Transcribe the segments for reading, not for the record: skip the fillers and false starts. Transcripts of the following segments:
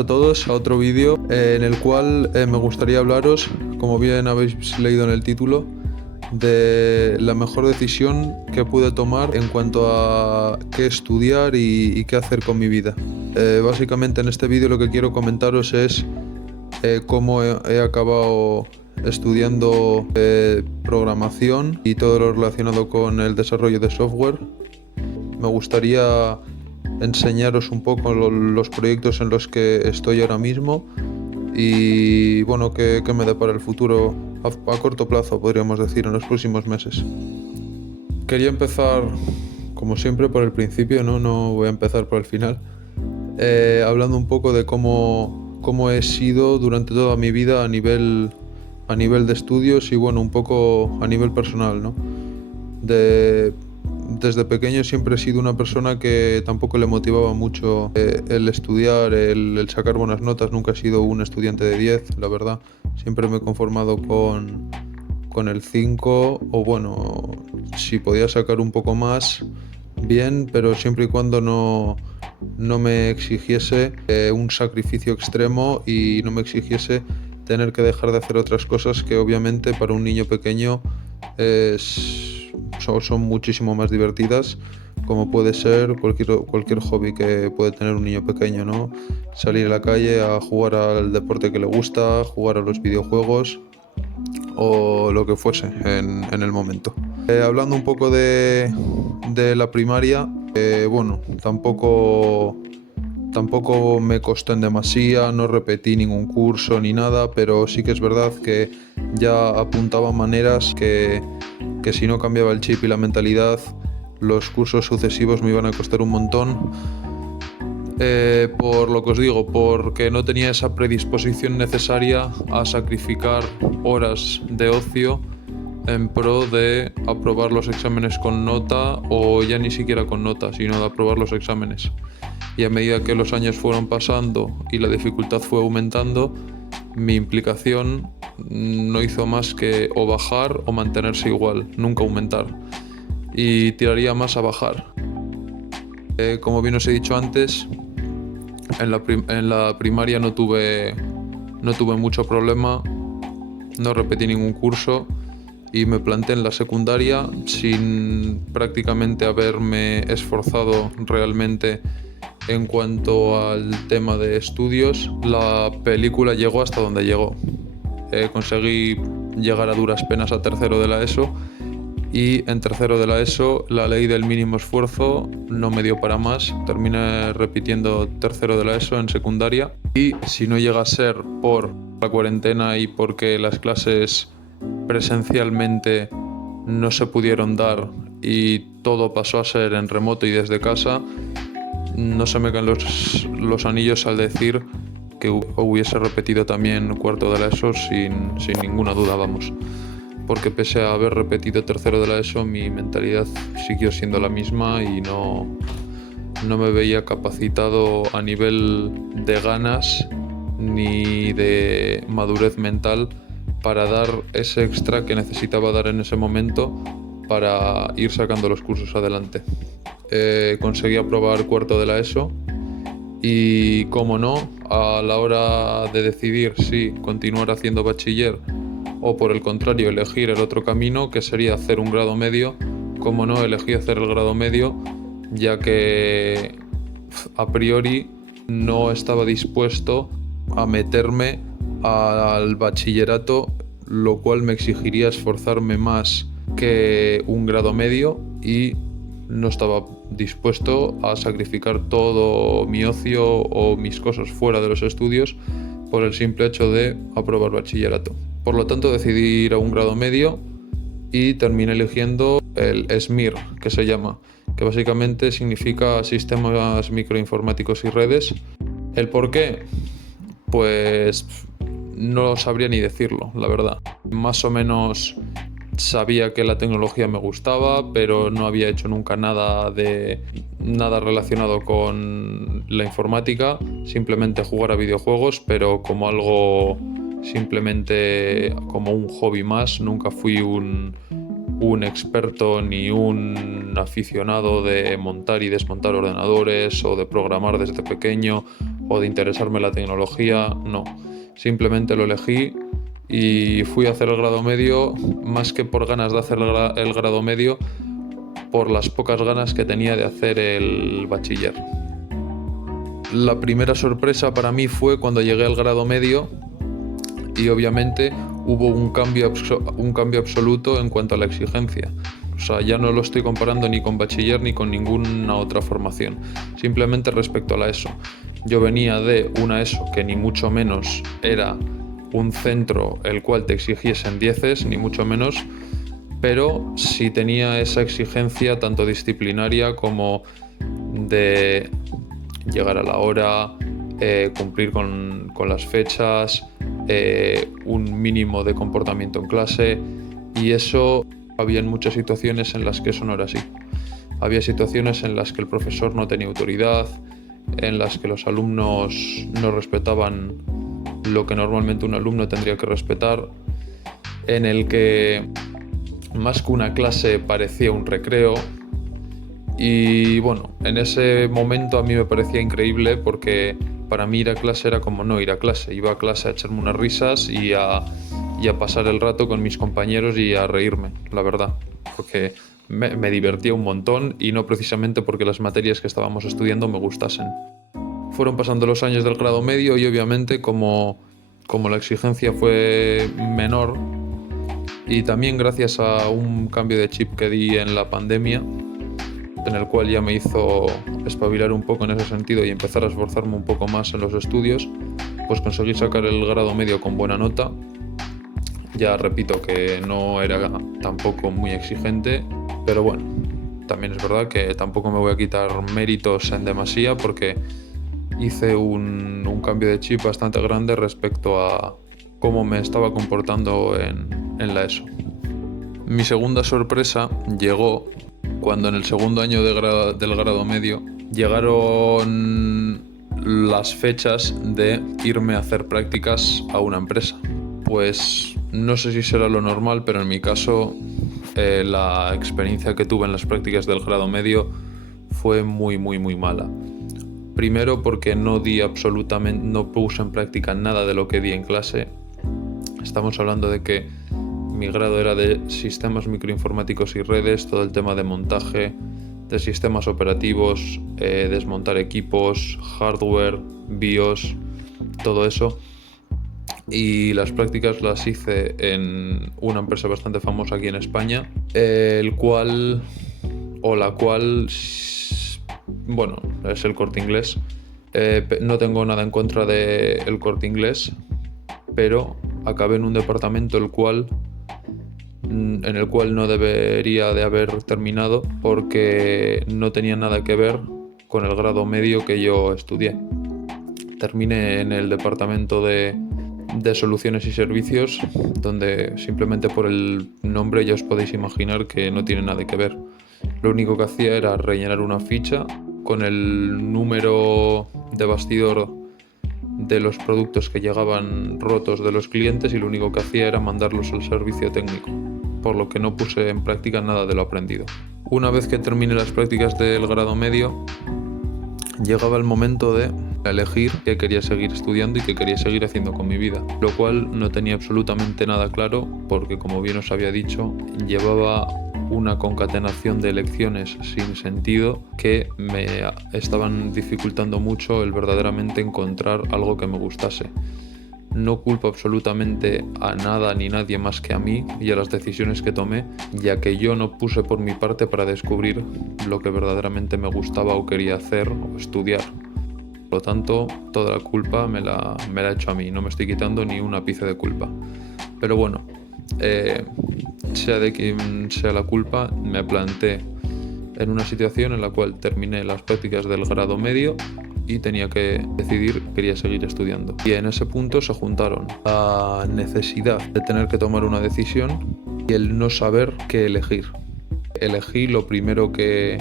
a todos a otro vídeo en el cual me gustaría hablaros, como bien habéis leído en el título, de la mejor decisión que pude tomar en cuanto a qué estudiar y qué hacer con mi vida. Básicamente en este vídeo lo que quiero comentaros es cómo he acabado estudiando programación y todo lo relacionado con el desarrollo de software. Me gustaría enseñaros un poco los proyectos en los que estoy ahora mismo y bueno, qué me depara el futuro a corto plazo, podríamos decir, en los próximos meses. Quería empezar, como siempre, por el principio, no voy a empezar por el final, hablando un poco de cómo he sido durante toda mi vida a nivel de estudios y bueno, un poco a nivel personal, ¿no? Desde pequeño siempre he sido una persona que tampoco le motivaba mucho el estudiar, el sacar buenas notas. Nunca he sido un estudiante de 10, la verdad. Siempre me he conformado con el 5 o bueno, si podía sacar un poco más, bien, pero siempre y cuando no me exigiese un sacrificio extremo y no me exigiese tener que dejar de hacer otras cosas que obviamente para un niño pequeño son muchísimo más divertidas, como puede ser cualquier hobby que puede tener un niño pequeño, ¿no? Salir a la calle a jugar al deporte que le gusta, jugar a los videojuegos o lo que fuese en el momento. Hablando un poco de la primaria, bueno, tampoco me costó en demasía, no repetí ningún curso ni nada, pero sí que es verdad que ya apuntaba maneras que si no cambiaba el chip y la mentalidad, los cursos sucesivos me iban a costar un montón. Por lo que os digo, porque no tenía esa predisposición necesaria a sacrificar horas de ocio en pro de aprobar los exámenes con nota, o ya ni siquiera con nota, sino de aprobar los exámenes. Y a medida que los años fueron pasando y la dificultad fue aumentando, mi implicación no hizo más que o bajar o mantenerse igual, nunca aumentar. Y tiraría más a bajar. Como bien os he dicho antes, en la primaria no tuve mucho problema, no repetí ningún curso y me planté en la secundaria sin prácticamente haberme esforzado realmente en cuanto al tema de estudios. La película llegó hasta donde llegó. Conseguí llegar a duras penas a tercero de la ESO y en tercero de la ESO la ley del mínimo esfuerzo no me dio para más. Terminé repitiendo tercero de la ESO en secundaria y si no llega a ser por la cuarentena y porque las clases presencialmente no se pudieron dar y todo pasó a ser en remoto y desde casa, no se me caen los anillos al decir que hubiese repetido también cuarto de la ESO sin ninguna duda, vamos. Porque pese a haber repetido tercero de la ESO, mi mentalidad siguió siendo la misma y no me veía capacitado a nivel de ganas ni de madurez mental para dar ese extra que necesitaba dar en ese momento para ir sacando los cursos adelante. Conseguí aprobar cuarto de la ESO y, como no, a la hora de decidir si continuar haciendo bachiller o por el contrario elegir el otro camino, que sería hacer un grado medio, como no, elegí hacer el grado medio, ya que a priori no estaba dispuesto a meterme al bachillerato, lo cual me exigiría esforzarme más que un grado medio y no estaba dispuesto a sacrificar todo mi ocio o mis cosas fuera de los estudios por el simple hecho de aprobar bachillerato. Por lo tanto decidí ir a un grado medio y terminé eligiendo el SMIR, que se llama, que básicamente significa Sistemas Microinformáticos y Redes. ¿El por qué? Pues no sabría ni decirlo, la verdad. Más o menos sabía que la tecnología me gustaba, pero no había hecho nunca nada relacionado con la informática, simplemente jugar a videojuegos, pero como algo simplemente como un hobby más. Nunca fui un experto ni un aficionado de montar y desmontar ordenadores o de programar desde pequeño o de interesarme la tecnología, no. Simplemente lo elegí y fui a hacer el grado medio, más que por ganas de hacer el grado medio, por las pocas ganas que tenía de hacer el bachiller. La primera sorpresa para mí fue cuando llegué al grado medio y obviamente hubo un cambio absoluto en cuanto a la exigencia. O sea, ya no lo estoy comparando ni con bachiller ni con ninguna otra formación. Simplemente respecto a la ESO. Yo venía de una ESO que ni mucho menos era un centro el cual te exigiesen 10, ni mucho menos, pero sí tenía esa exigencia tanto disciplinaria como de llegar a la hora, cumplir con las fechas, un mínimo de comportamiento en clase, y eso había muchas situaciones en las que eso no era así. Había situaciones en las que el profesor no tenía autoridad, en las que los alumnos no respetaban lo que normalmente un alumno tendría que respetar, en el que más que una clase parecía un recreo. Y bueno, en ese momento a mí me parecía increíble porque para mí ir a clase era como no ir a clase. Iba a clase a echarme unas risas y a pasar el rato con mis compañeros y a reírme, la verdad. Porque me divertía un montón y no precisamente porque las materias que estábamos estudiando me gustasen. Fueron pasando los años del grado medio y obviamente como la exigencia fue menor y también gracias a un cambio de chip que di en la pandemia, en el cual ya me hizo espabilar un poco en ese sentido y empezar a esforzarme un poco más en los estudios, pues conseguí sacar el grado medio con buena nota. Ya repito que no era tampoco muy exigente, pero bueno, también es verdad que tampoco me voy a quitar méritos en demasía porque hice un cambio de chip bastante grande respecto a cómo me estaba comportando en la ESO. Mi segunda sorpresa llegó cuando en el segundo año del grado medio llegaron las fechas de irme a hacer prácticas a una empresa. Pues no sé si será lo normal, pero en mi caso la experiencia que tuve en las prácticas del grado medio fue muy mala. Primero porque no puse en práctica nada de lo que di en clase. Estamos hablando de que mi grado era de sistemas microinformáticos y redes, todo el tema de montaje, de sistemas operativos, desmontar equipos, hardware, BIOS, todo eso. Y las prácticas las hice en una empresa bastante famosa aquí en España, la cual, bueno, es el Corte Inglés. No tengo nada en contra del Corte Inglés, pero acabé en un departamento en el cual no debería de haber terminado porque no tenía nada que ver con el grado medio que yo estudié. Terminé en el departamento de soluciones y servicios, donde simplemente por el nombre ya os podéis imaginar que no tiene nada que ver. Lo único que hacía era rellenar una ficha con el número de bastidor de los productos que llegaban rotos de los clientes y lo único que hacía era mandarlos al servicio técnico, por lo que no puse en práctica nada de lo aprendido. Una vez que terminé las prácticas del grado medio, llegaba el momento de elegir qué quería seguir estudiando y qué quería seguir haciendo con mi vida, lo cual no tenía absolutamente nada claro porque, como bien os había dicho, llevaba una concatenación de elecciones sin sentido que me estaban dificultando mucho el verdaderamente encontrar algo que me gustase. No culpo absolutamente a nada ni nadie más que a mí y a las decisiones que tomé, ya que yo no puse por mi parte para descubrir lo que verdaderamente me gustaba o quería hacer o estudiar. Por lo tanto, toda la culpa me la he hecho a mí, no me estoy quitando ni un ápice de culpa. Pero bueno, sea de quien sea la culpa, me planté en una situación en la cual terminé las prácticas del grado medio y tenía que decidir que quería seguir estudiando. Y en ese punto se juntaron la necesidad de tener que tomar una decisión y el no saber qué elegir. Elegí lo primero que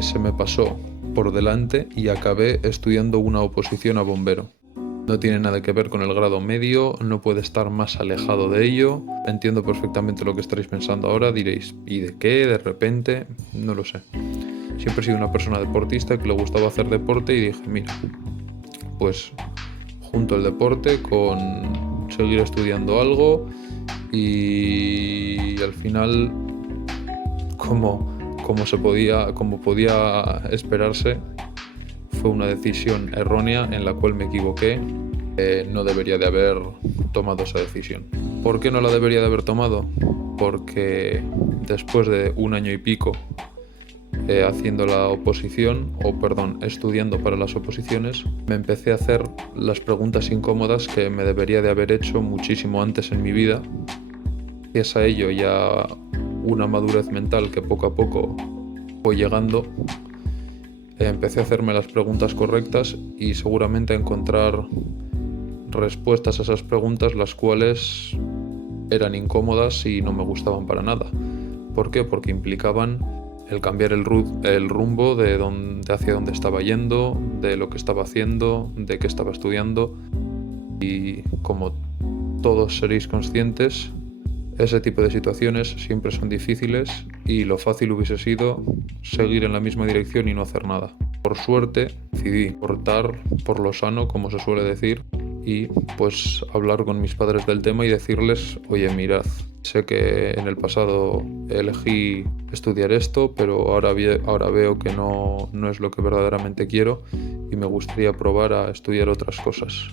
se me pasó por delante y acabé estudiando una oposición a bombero. No tiene nada que ver con el grado medio, no puede estar más alejado de ello. Entiendo perfectamente lo que estaréis pensando ahora, diréis, ¿y de qué? ¿De repente? No lo sé. Siempre he sido una persona deportista que le gustaba hacer deporte y dije, mira, pues junto el deporte con seguir estudiando algo y al final, como podía esperarse, fue una decisión errónea en la cual me equivoqué. No debería de haber tomado esa decisión. ¿Por qué no la debería de haber tomado? Porque después de 1 año y pico haciendo la oposición, estudiando para las oposiciones, me empecé a hacer las preguntas incómodas que me debería de haber hecho muchísimo antes en mi vida. Gracias a ello y a una madurez mental que poco a poco fue llegando, empecé a hacerme las preguntas correctas y seguramente a encontrar respuestas a esas preguntas las cuales eran incómodas y no me gustaban para nada. ¿Por qué? Porque implicaban el cambiar el rumbo de hacia dónde estaba yendo, de lo que estaba haciendo, de qué estaba estudiando. Y como todos seréis conscientes, ese tipo de situaciones siempre son difíciles y lo fácil hubiese sido seguir en la misma dirección y no hacer nada. Por suerte decidí optar por lo sano, como se suele decir, y pues hablar con mis padres del tema y decirles: oye, mirad, sé que en el pasado elegí estudiar esto, pero ahora veo que no es lo que verdaderamente quiero y me gustaría probar a estudiar otras cosas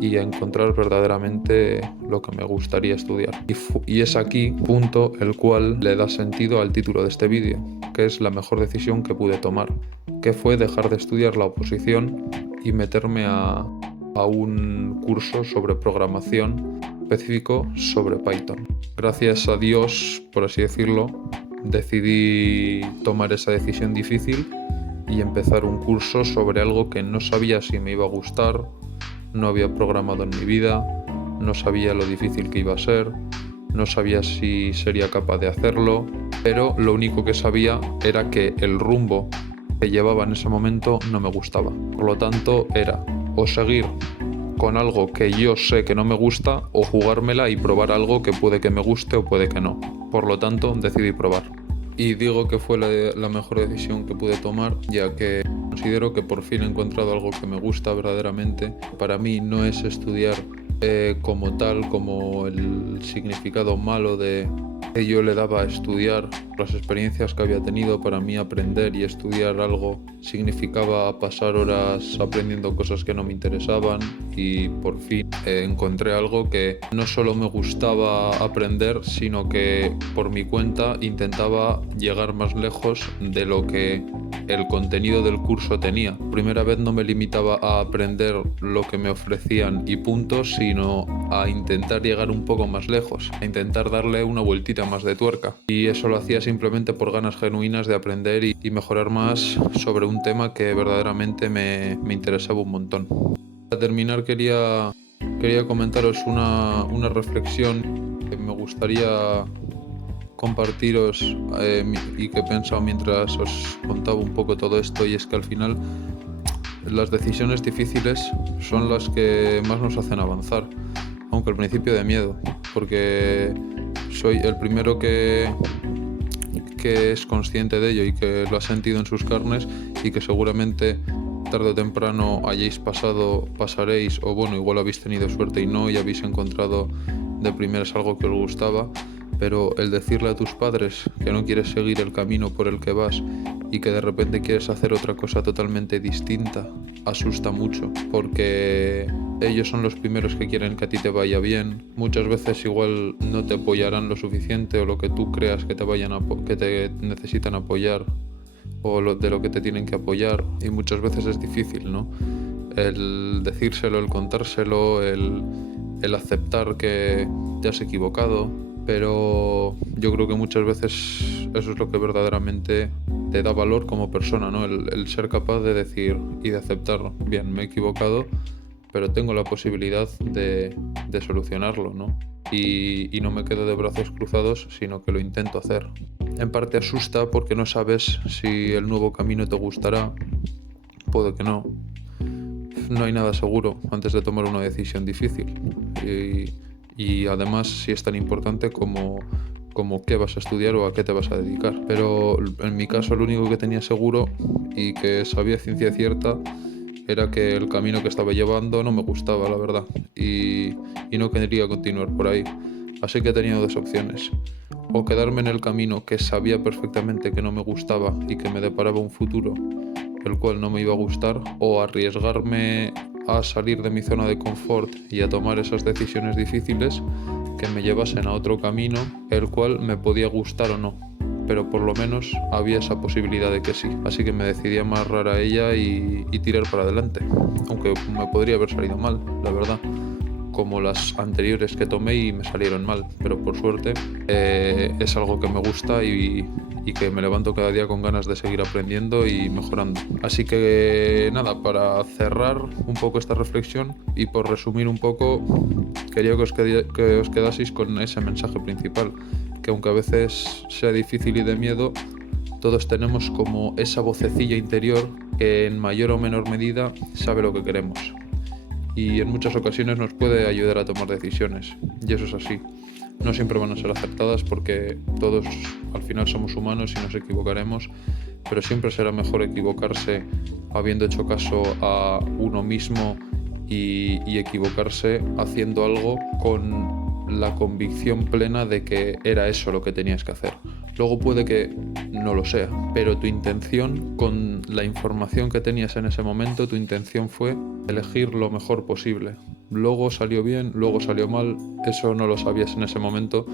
y a encontrar verdaderamente lo que me gustaría estudiar. Y es aquí punto el cual le da sentido al título de este vídeo, que es la mejor decisión que pude tomar, que fue dejar de estudiar la oposición y meterme a un curso sobre programación específico sobre Python. Gracias a Dios, por así decirlo, decidí tomar esa decisión difícil y empezar un curso sobre algo que no sabía si me iba a gustar, no había programado en mi vida, no sabía lo difícil que iba a ser, no sabía si sería capaz de hacerlo, pero lo único que sabía era que el rumbo que llevaba en ese momento no me gustaba. Por lo tanto, era o seguir con algo que yo sé que no me gusta o jugármela y probar algo que puede que me guste o puede que no. Por lo tanto, decidí probar. Y digo que fue la mejor decisión que pude tomar, ya que considero que por fin he encontrado algo que me gusta verdaderamente. Para mí no es estudiar como tal, como el significado malo que yo le daba a estudiar. Las experiencias que había tenido, para mí aprender y estudiar algo significaba pasar horas aprendiendo cosas que no me interesaban, y por fin encontré algo que no solo me gustaba aprender, sino que por mi cuenta intentaba llegar más lejos de lo que el contenido del curso tenía. Primera vez no me limitaba a aprender lo que me ofrecían y punto, sino a intentar llegar un poco más lejos, a intentar darle una vueltita más de tuerca. Y eso lo hacía simplemente por ganas genuinas de aprender y mejorar más sobre un tema que verdaderamente me interesaba un montón. Para terminar quería comentaros una reflexión que me gustaría compartiros y que he pensado mientras os contaba un poco todo esto, y es que al final las decisiones difíciles son las que más nos hacen avanzar, aunque al principio de miedo, porque soy el primero que es consciente de ello y que lo ha sentido en sus carnes, y que seguramente tarde o temprano pasaréis, o bueno, igual habéis tenido suerte y habéis encontrado de primeras algo que os gustaba. Pero el decirle a tus padres que no quieres seguir el camino por el que vas y que de repente quieres hacer otra cosa totalmente distinta asusta mucho, porque ellos son los primeros que quieren que a ti te vaya bien. Muchas veces igual no te apoyarán lo suficiente, o lo que tú creas que te necesitan apoyar, o de lo que te tienen que apoyar, y muchas veces es difícil, ¿no? El decírselo, el contárselo, el aceptar que te has equivocado. Pero yo creo que muchas veces eso es lo que verdaderamente te da valor como persona, ¿no? El ser capaz de decir y de aceptar: bien, me he equivocado, pero tengo la posibilidad de solucionarlo, ¿no? Y no me quedo de brazos cruzados, sino que lo intento hacer. En parte asusta porque no sabes si el nuevo camino te gustará, puede que no. No hay nada seguro antes de tomar una decisión difícil. Y además, si es tan importante como qué vas a estudiar o a qué te vas a dedicar. Pero en mi caso, lo único que tenía seguro y que sabía ciencia cierta era que el camino que estaba llevando no me gustaba, la verdad, y no quería continuar por ahí. Así que he tenido dos opciones: o quedarme en el camino que sabía perfectamente que no me gustaba y que me deparaba un futuro el cual no me iba a gustar, o arriesgarme a salir de mi zona de confort y a tomar esas decisiones difíciles que me llevasen a otro camino, el cual me podía gustar o no, pero por lo menos había esa posibilidad de que sí. Así que me decidí a amarrar a ella y tirar para adelante, aunque me podría haber salido mal, la verdad, como las anteriores que tomé y me salieron mal, pero por suerte es algo que me gusta y que me levanto cada día con ganas de seguir aprendiendo y mejorando. Así que nada, para cerrar un poco esta reflexión y por resumir un poco, quería que os quedaseis con ese mensaje principal, que aunque a veces sea difícil y de miedo, todos tenemos como esa vocecilla interior que en mayor o menor medida sabe lo que queremos y en muchas ocasiones nos puede ayudar a tomar decisiones, y eso es así. No siempre van a ser acertadas porque todos al final somos humanos y nos equivocaremos, pero siempre será mejor equivocarse habiendo hecho caso a uno mismo y equivocarse haciendo algo con la convicción plena de que era eso lo que tenías que hacer. Luego puede que no lo sea, pero tu intención, con la información que tenías en ese momento, tu intención fue elegir lo mejor posible. Luego salió bien, luego salió mal, eso no lo sabías en ese momento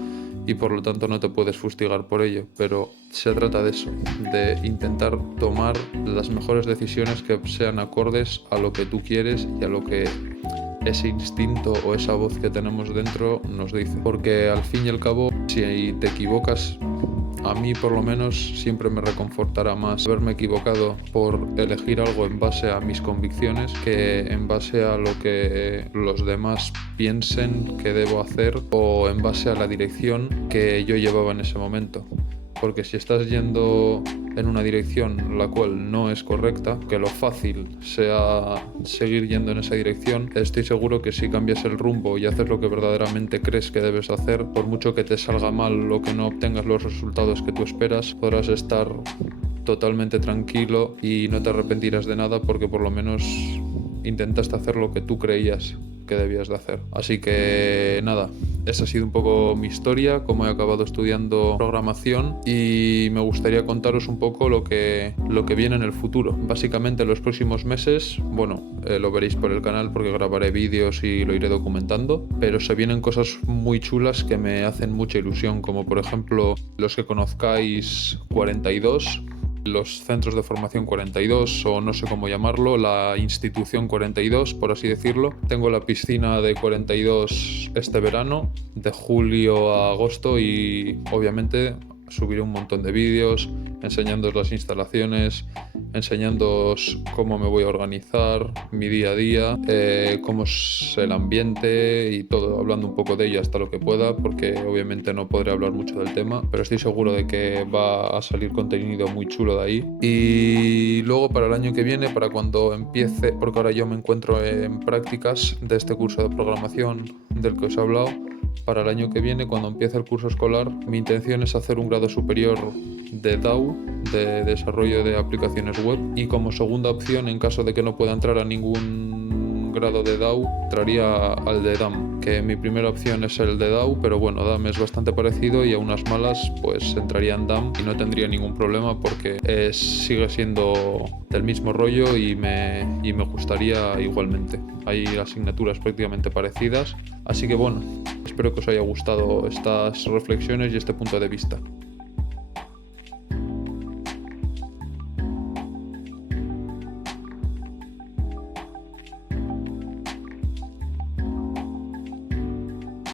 y por lo tanto no te puedes fustigar por ello, pero se trata de eso, de intentar tomar las mejores decisiones que sean acordes a lo que tú quieres y a lo que ese instinto o esa voz que tenemos dentro nos dice. Porque al fin y al cabo, si te equivocas, a mí por lo menos siempre me reconfortará más haberme equivocado por elegir algo en base a mis convicciones que en base a lo que los demás piensen que debo hacer o en base a la dirección que yo llevaba en ese momento. Porque si estás yendo en una dirección la cual no es correcta, que lo fácil sea seguir yendo en esa dirección, estoy seguro que si cambias el rumbo y haces lo que verdaderamente crees que debes hacer, por mucho que te salga mal o que no obtengas los resultados que tú esperas, podrás estar totalmente tranquilo y no te arrepentirás de nada porque por lo menos intentaste hacer lo que tú creías que debías de hacer. Así que nada, esa ha sido un poco mi historia, cómo he acabado estudiando programación, y me gustaría contaros un poco lo que viene en el futuro. Básicamente en los próximos meses, lo veréis por el canal porque grabaré vídeos y lo iré documentando, pero se vienen cosas muy chulas que me hacen mucha ilusión, como por ejemplo los que conozcáis 42, los centros de formación 42 o no sé cómo llamarlo, la institución 42 por así decirlo. Tengo la piscina de 42 este verano, de julio a agosto, y obviamente subiré un montón de vídeos enseñándoos las instalaciones, enseñándoos cómo me voy a organizar, mi día a día, cómo es el ambiente y todo, hablando un poco de ello hasta lo que pueda, porque obviamente no podré hablar mucho del tema, pero estoy seguro de que va a salir contenido muy chulo de ahí. Y luego para el año que viene, para cuando empiece, porque ahora yo me encuentro en prácticas de este curso de programación del que os he hablado, para el año que viene, cuando empiece el curso escolar, mi intención es hacer un grado superior de DAO, de desarrollo de aplicaciones web, y como segunda opción, en caso de que no pueda entrar a ningún grado de DAO, entraría al de DAM, que mi primera opción es el de DAO, pero bueno, DAM es bastante parecido y a unas malas pues entraría en DAM y no tendría ningún problema porque sigue siendo del mismo rollo y me gustaría igualmente. Hay asignaturas prácticamente parecidas, así que bueno, espero que os haya gustado estas reflexiones y este punto de vista.